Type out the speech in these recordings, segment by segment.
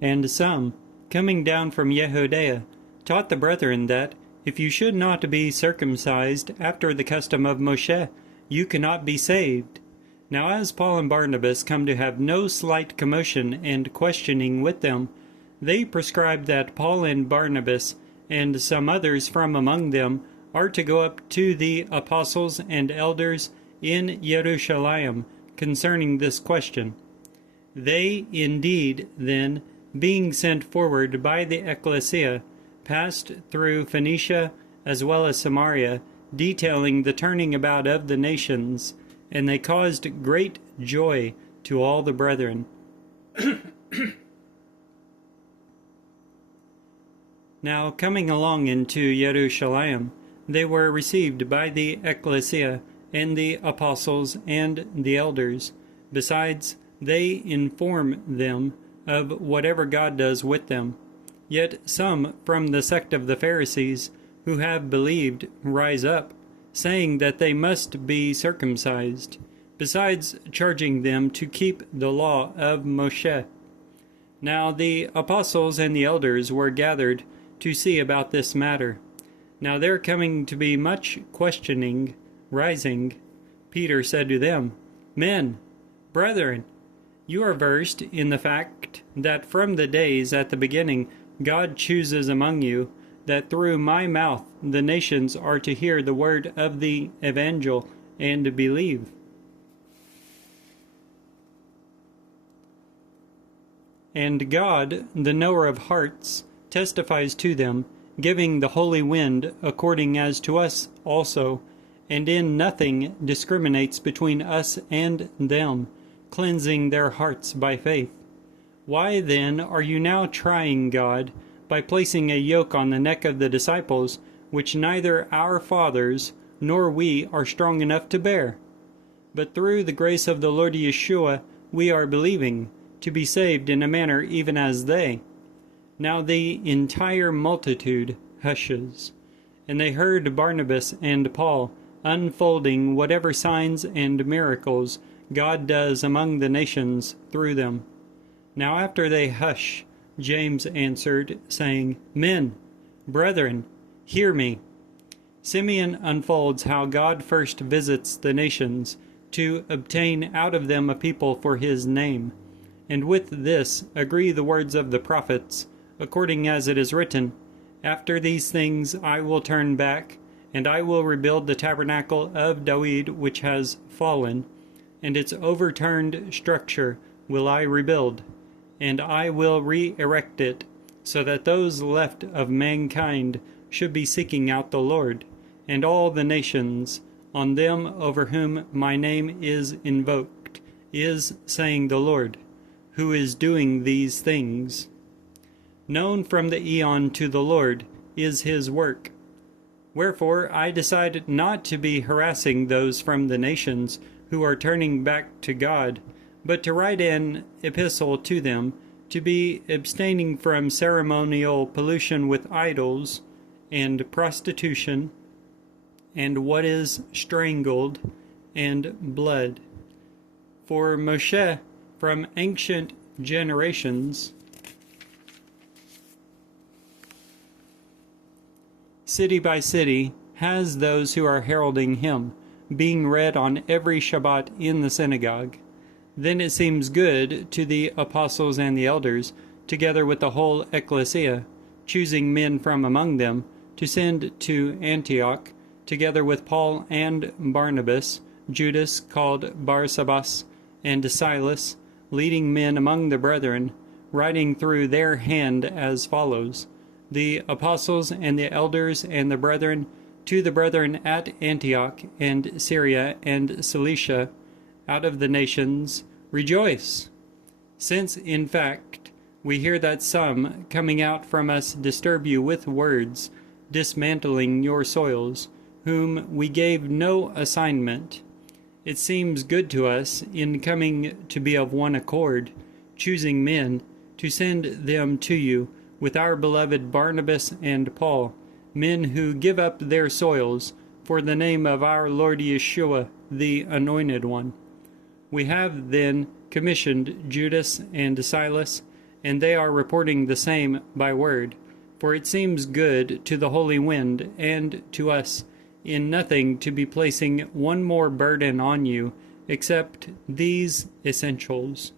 And some, coming down from Yehudah, taught the brethren that, if you should not be circumcised after the custom of Moshe, you cannot be saved. Now as Paul and Barnabas come to have no slight commotion and questioning with them, they prescribe that Paul and Barnabas and some others from among them are to go up to the apostles and elders in Jerusalem concerning this question. They indeed, then, being sent forward by the ecclesia, passed through Phoenicia as well as Samaria, detailing the turning about of the nations, and they caused great joy to all the brethren. Now coming along into Jerusalem, they were received by the ecclesia and the apostles and the elders. Besides, they inform them of whatever God does with them. Yet some from the sect of the Pharisees, who have believed, rise up, saying that they must be circumcised, besides charging them to keep the law of Moshe. Now the apostles and the elders were gathered to see about this matter. Now there coming to be much questioning, rising, Peter said to them, Men, brethren, you are versed in the fact that from the days at the beginning God chooses among you that through my mouth the nations are to hear the word of the evangel and believe. And God, the knower of hearts, testifies to them, giving the holy wind according as to us also, and in nothing discriminates between us and them, cleansing their hearts by faith. Why then are you now trying God by placing a yoke on the neck of the disciples, which neither our fathers nor we are strong enough to bear? But through the grace of the Lord Yeshua we are believing, to be saved in a manner even as they. Now the entire multitude hushes, and they heard Barnabas and Paul unfolding whatever signs and miracles God does among the nations through them. Now after they hush, James answered, saying, Men, brethren, hear me. Simeon unfolds how God first visits the nations to obtain out of them a people for his name. And with this agree the words of the prophets, according as it is written, After these things I will turn back, and I will rebuild the tabernacle of David which has fallen, and its overturned structure will I rebuild, and I will re-erect it, so that those left of mankind should be seeking out the Lord, and all the nations, on them over whom my name is invoked, is, saying the Lord, who is doing these things. Known from the eon to the Lord is his work. Wherefore I decided not to be harassing those from the nations who are turning back to God, but to write an epistle to them, to be abstaining from ceremonial pollution with idols, and prostitution, and what is strangled, and blood. For Moshe, from ancient generations, city by city, has those who are heralding him, being read on every Shabbat in the synagogue. Then it seems good to the apostles and the elders, together with the whole ecclesia, choosing men from among them, to send to Antioch, together with Paul and Barnabas, Judas called Barsabas, and Silas, leading men among the brethren, writing through their hand as follows: The apostles and the elders and the brethren, to the brethren at Antioch and Syria and Cilicia, out of the nations, rejoice! Since, in fact, we hear that some, coming out from us, disturb you with words, dismantling your soils, whom we gave no assignment, it seems good to us, in coming to be of one accord, choosing men, to send them to you, with our beloved Barnabas and Paul, men who give up their soils for the name of our Lord Yeshua, the Anointed One. We have then commissioned Judas and Silas, and they are reporting the same by word. For it seems good to the Holy Wind and to us in nothing to be placing one more burden on you, except these essentials: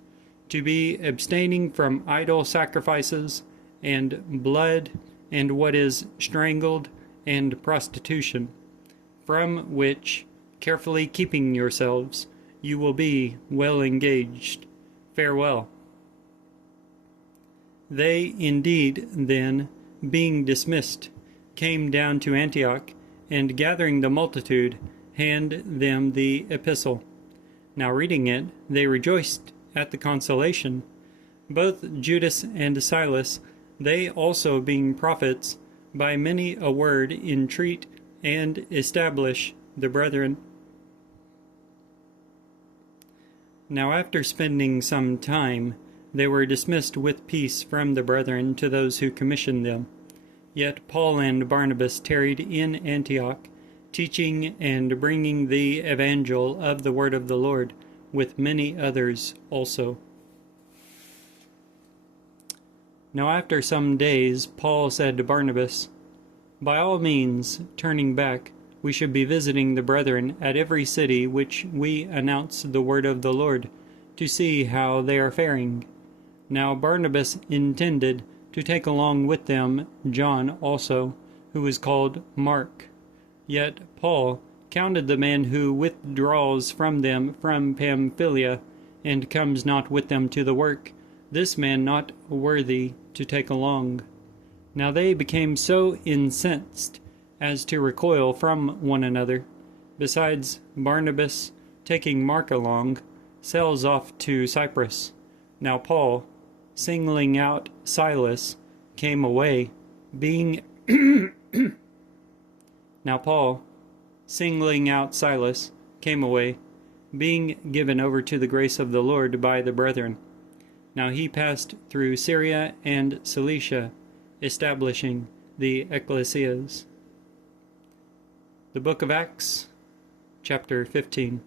to be abstaining from idol sacrifices, and blood, and what is strangled, and prostitution, from which, carefully keeping yourselves, you will be well engaged. Farewell. They indeed, then, being dismissed, came down to Antioch, and gathering the multitude, handed them the epistle. Now reading it, they rejoiced at the consolation. Both Judas and Silas, they also being prophets, by many a word entreat and establish the brethren. Now after spending some time, they were dismissed with peace from the brethren to those who commissioned them. Yet Paul and Barnabas tarried in Antioch, teaching and bringing the evangel of the word of the Lord, with many others also. Now after some days, Paul said to Barnabas, "By all means, turning back, we should be visiting the brethren at every city which we announce the word of the Lord, to see how they are faring." Now Barnabas intended to take along with them John also, who was called Mark. Yet Paul counted the man who withdraws from them from Pamphylia, and comes not with them to the work, this man not worthy to take along. Now they became so incensed as to recoil from one another. Besides, Barnabas, taking Mark along, sails off to Cyprus. Now Paul, singling out Silas, came away, being given over to the grace of the Lord by the brethren. Now he passed through Syria and Cilicia, establishing the ecclesias. The Book of Acts, chapter 15.